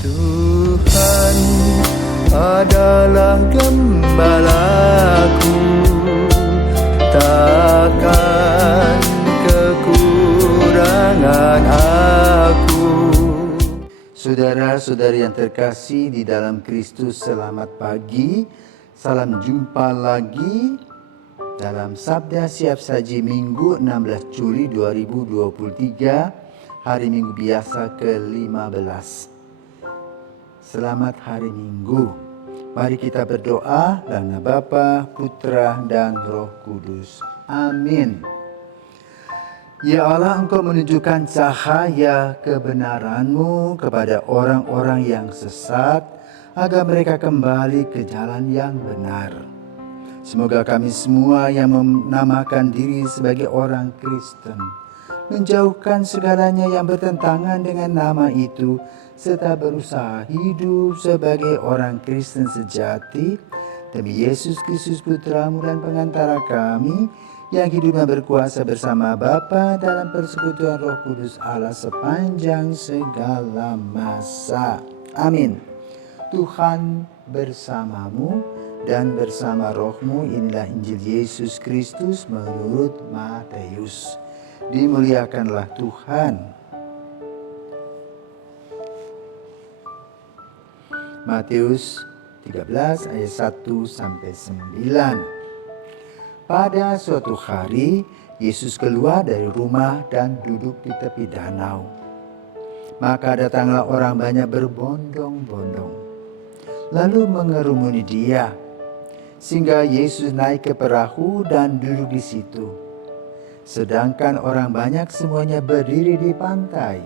Tuhan adalah gembalaku, takkan kekurangan aku. Saudara-saudari yang terkasih di dalam Kristus, selamat pagi. Salam jumpa lagi dalam Sabda Siap Saji Minggu 16 Juli 2023, hari Minggu biasa ke-15. Selamat hari Minggu. Mari kita berdoa dalam nama Bapa, Putra, dan Roh Kudus. Amin. Ya Allah, Engkau menunjukkan cahaya kebenaran-Mu kepada orang-orang yang sesat, agar mereka kembali ke jalan yang benar. Semoga kami semua yang menamakan diri sebagai orang Kristen menjauhkan segalanya yang bertentangan dengan nama itu, serta berusaha hidup sebagai orang Kristen sejati demi Yesus Kristus Putra-Mu dan pengantara kami, yang hidup dan berkuasa bersama Bapa dalam persekutuan Roh Kudus Allah sepanjang segala masa. Amin. Tuhan bersamamu dan bersama rohmu. Inilah Injil Yesus Kristus menurut Matius. Dimuliakanlah Tuhan. Matius 13 ayat 1-9. Pada suatu hari, Yesus keluar dari rumah dan duduk di tepi danau. Maka datanglah orang banyak berbondong-bondong, lalu mengerumuni Dia, sehingga Yesus naik ke perahu dan duduk di situ. Sedangkan orang banyak semuanya berdiri di pantai.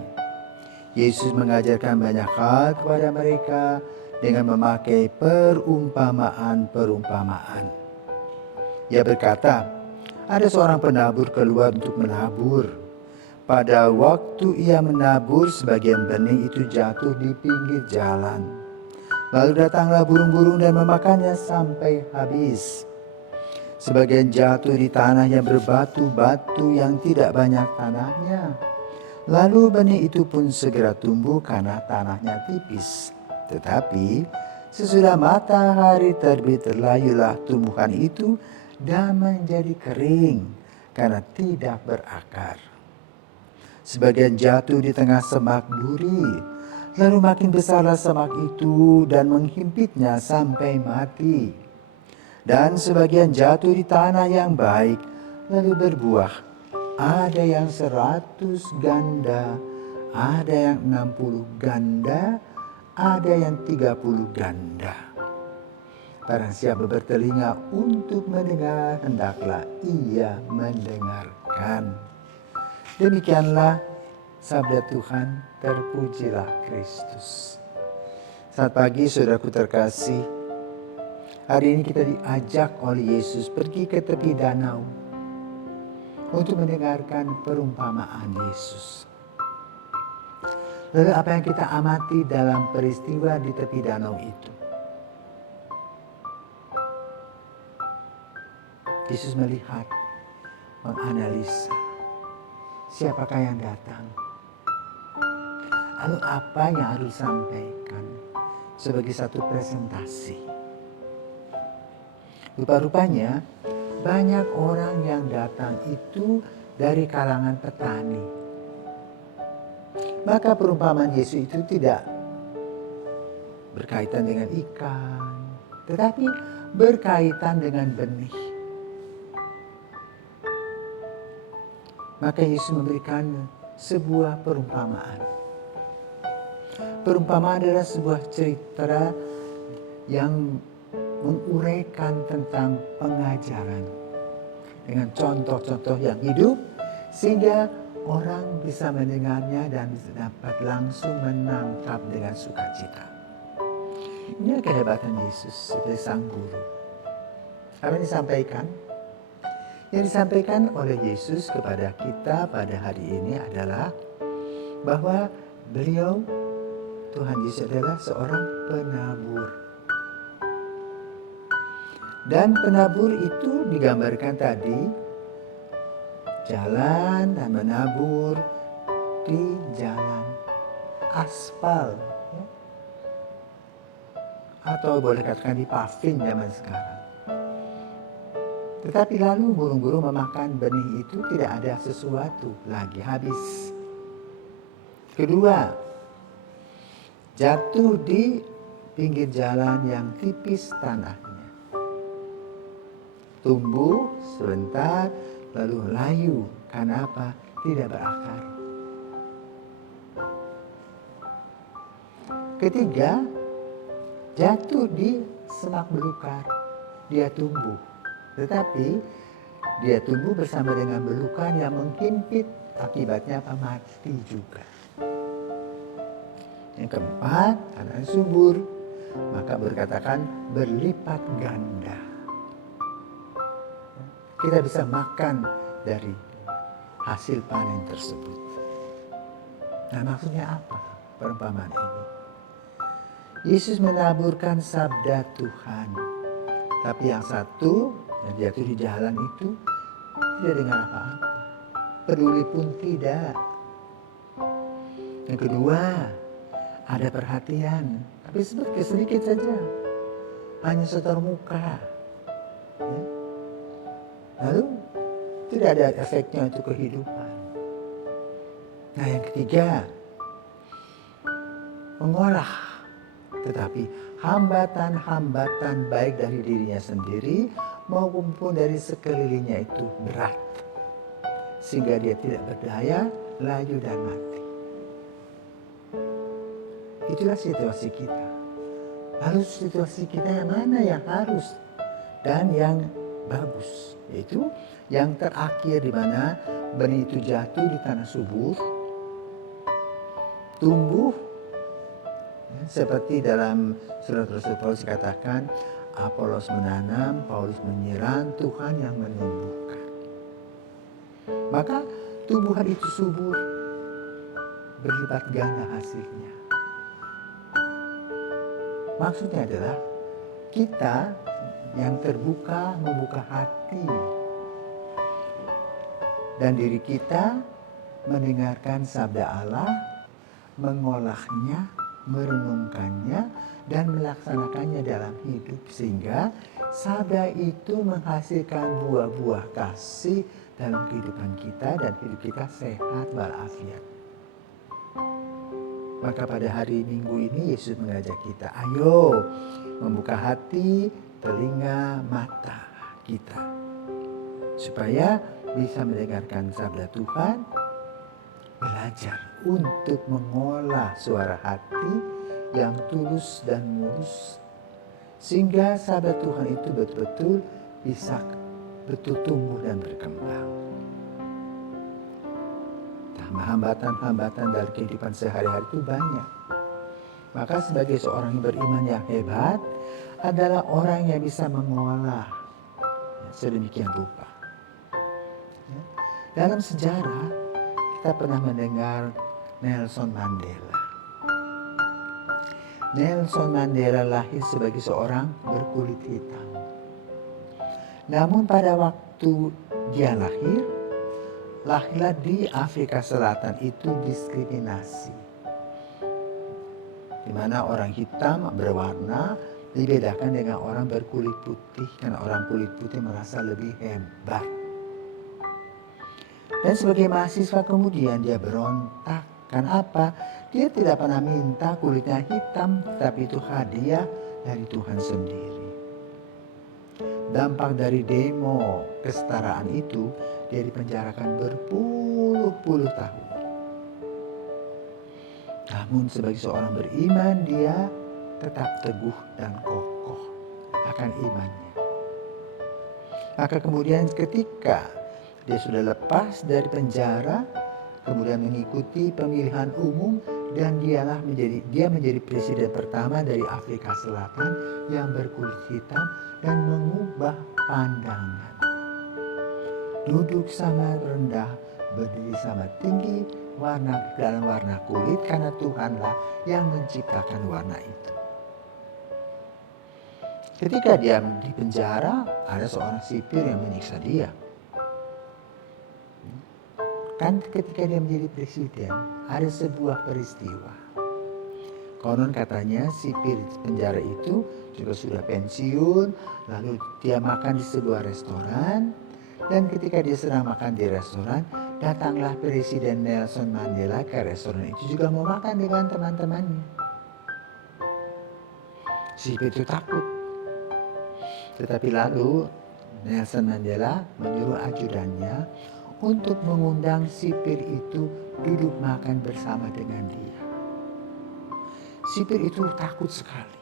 Yesus mengajarkan banyak hal kepada mereka dengan memakai perumpamaan-perumpamaan. Ia berkata, ada seorang penabur keluar untuk menabur. Pada waktu ia menabur, sebagian benih itu jatuh di pinggir jalan. Lalu datanglah burung-burung dan memakannya sampai habis. Sebagian jatuh di tanah yang berbatu-batu yang tidak banyak tanahnya. Lalu benih itu pun segera tumbuh karena tanahnya tipis. Tetapi sesudah matahari terbit, terlayulah tumbuhan itu dan menjadi kering karena tidak berakar. Sebagian jatuh di tengah semak duri, lalu makin besarlah semak itu dan menghimpitnya sampai mati. Dan sebagian jatuh di tanah yang baik, lalu berbuah. Ada yang 100 ganda, ada yang 60 ganda, ada yang 30 ganda. Barang siapa bertelinga untuk mendengar, hendaklah ia mendengarkan. Demikianlah sabda Tuhan, terpujilah Kristus. Selamat pagi saudaraku terkasih. Hari ini kita diajak oleh Yesus pergi ke tepi danau untuk mendengarkan perumpamaan Yesus. Lalu apa yang kita amati dalam peristiwa di tepi danau itu? Yesus melihat, menganalisa siapakah yang datang, lalu apa yang harus disampaikan sebagai satu presentasi. Rupa-rupanya banyak orang yang datang itu dari kalangan petani. Maka perumpamaan Yesus itu tidak berkaitan dengan ikan, tetapi berkaitan dengan benih. Maka Yesus memberikan sebuah perumpamaan. Perumpamaan adalah sebuah cerita yang menguraikan tentang pengajaran dengan contoh-contoh yang hidup, sehingga orang bisa mendengarnya dan dapat langsung menangkap dengan sukacita. Ini kehebatan Yesus sebagai sang guru. Apa yang disampaikan? Yang disampaikan oleh Yesus kepada kita pada hari ini adalah bahwa beliau, Tuhan Yesus, adalah seorang penabur. Dan penabur itu digambarkan tadi jalan dan menabur di jalan aspal, ya. atau boleh katakan dipaving zaman sekarang. Tetapi lalu burung-burung memakan benih itu, tidak ada sesuatu lagi, habis. Kedua, jatuh di pinggir jalan yang tipis tanahnya. Tumbuh sebentar lalu layu. Karena apa? Tidak berakar. Ketiga, jatuh di semak belukar. Dia tumbuh. Tetapi dia tumbuh bersama dengan belukan yang menghimpit. Akibatnya apa? Mati juga. Yang keempat, karena subur, maka berkatakan berlipat ganda. Kita bisa makan dari hasil panen tersebut. Nah, maksudnya apa perumpamaan ini? Yesus menaburkan sabda Tuhan. Tapi yang satu yang jatuh di jalan itu tidak dengar apa-apa. Peduli pun tidak. Yang kedua, ada perhatian. Tapi sedikit saja. Hanya setor muka. Ya. Lalu tidak ada efeknya untuk kehidupan. Nah, yang ketiga, mengolah. Tetapi hambatan-hambatan baik dari dirinya sendiri maupun dari sekelilingnya itu berat. Sehingga dia tidak berdaya, layu dan mati. Itulah situasi kita. Lalu situasi kita yang mana yang harus dan yang bagus? Yaitu yang terakhir, di mana benih itu jatuh di tanah subur, tumbuh, seperti dalam surat Rasul Paulus dikatakan, Apolos menanam, Paulus menyiram, Tuhan yang menumbuhkan. Maka tumbuhan itu subur, berlipat ganda hasilnya. Maksudnya adalah kita yang terbuka, membuka hati, dan diri kita mendengarkan sabda Allah, mengolahnya, merenungkannya, dan melaksanakannya dalam hidup. Sehingga sabda itu menghasilkan buah-buah kasih dalam kehidupan kita, dan hidup kita sehat walafiat. Maka pada hari Minggu ini Yesus mengajak kita, ayo membuka hati, telinga, mata kita. Supaya bisa mendengarkan sabda Tuhan, belajar untuk mengolah suara hati yang tulus dan mulus. Sehingga sabda Tuhan itu betul-betul bisa tumbuh dan berkembang. Hambatan-hambatan dalam kehidupan sehari-hari itu banyak. Maka sebagai seorang yang beriman yang hebat adalah orang yang bisa mengolah sedemikian rupa. Dalam sejarah kita pernah mendengar Nelson Mandela. Nelson Mandela lahir sebagai seorang berkulit hitam. Namun pada waktu dia lahirlah di Afrika Selatan itu diskriminasi. Di mana orang hitam berwarna dibedakan dengan orang berkulit putih, karena orang kulit putih merasa lebih hebat. Dan sebagai mahasiswa kemudian dia berontak. Karena apa? Dia tidak pernah minta kulitnya hitam, tapi itu hadiah dari Tuhan sendiri. Dampak dari demo kesetaraan itu, dia dipenjarakan berpuluh-puluh tahun. Namun sebagai seorang beriman, dia tetap teguh dan kokoh akan imannya. Maka kemudian ketika dia sudah lepas dari penjara, kemudian mengikuti pemilihan umum, dan dia menjadi presiden pertama dari Afrika Selatan yang berkulit hitam dan mengubah pandangan. Duduk sama rendah, berdiri sama tinggi, dalam warna kulit, karena Tuhanlah yang menciptakan warna itu. Ketika dia di penjara, ada seorang sipir yang menyiksa dia. Kan ketika dia menjadi presiden, ada sebuah peristiwa. Konon katanya sipir penjara itu juga sudah pensiun, lalu dia makan di sebuah restoran, dan ketika dia sedang makan di restoran, datanglah Presiden Nelson Mandela ke restoran itu juga mau makan dengan teman-temannya. Sipir itu takut. Tetapi lalu Nelson Mandela menyuruh ajudannya untuk mengundang sipir itu duduk makan bersama dengan dia. Sipir itu takut sekali.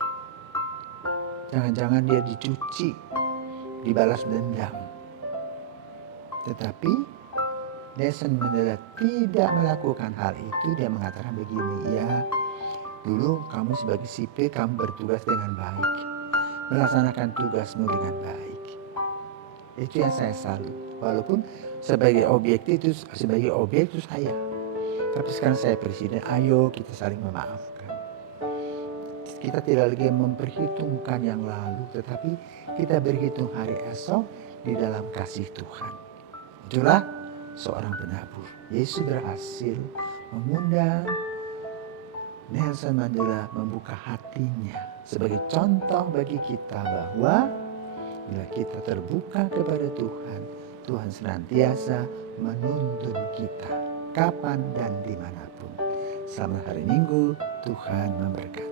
Jangan-jangan dia dicuci, dibalas dendam. Tetapi Nelson Mandela tidak melakukan hal itu. Dia mengatakan begini, ya dulu kamu sebagai sipir kamu bertugas dengan baik, melaksanakan tugasmu dengan baik. Itu yang saya salut. Walaupun sebagai objek itu saya. Tapi sekarang saya presiden, ayo kita saling memaafkan. Kita tidak lagi memperhitungkan yang lalu, tetapi kita berhitung hari esok di dalam kasih Tuhan. Itulah seorang penabur. Yesus berhasil mengundang Nelson Mandela membuka hatinya sebagai contoh bagi kita bahwa bila kita terbuka kepada Tuhan, Tuhan senantiasa menuntun kita kapan dan dimanapun. Selamat hari Minggu, Tuhan memberkati.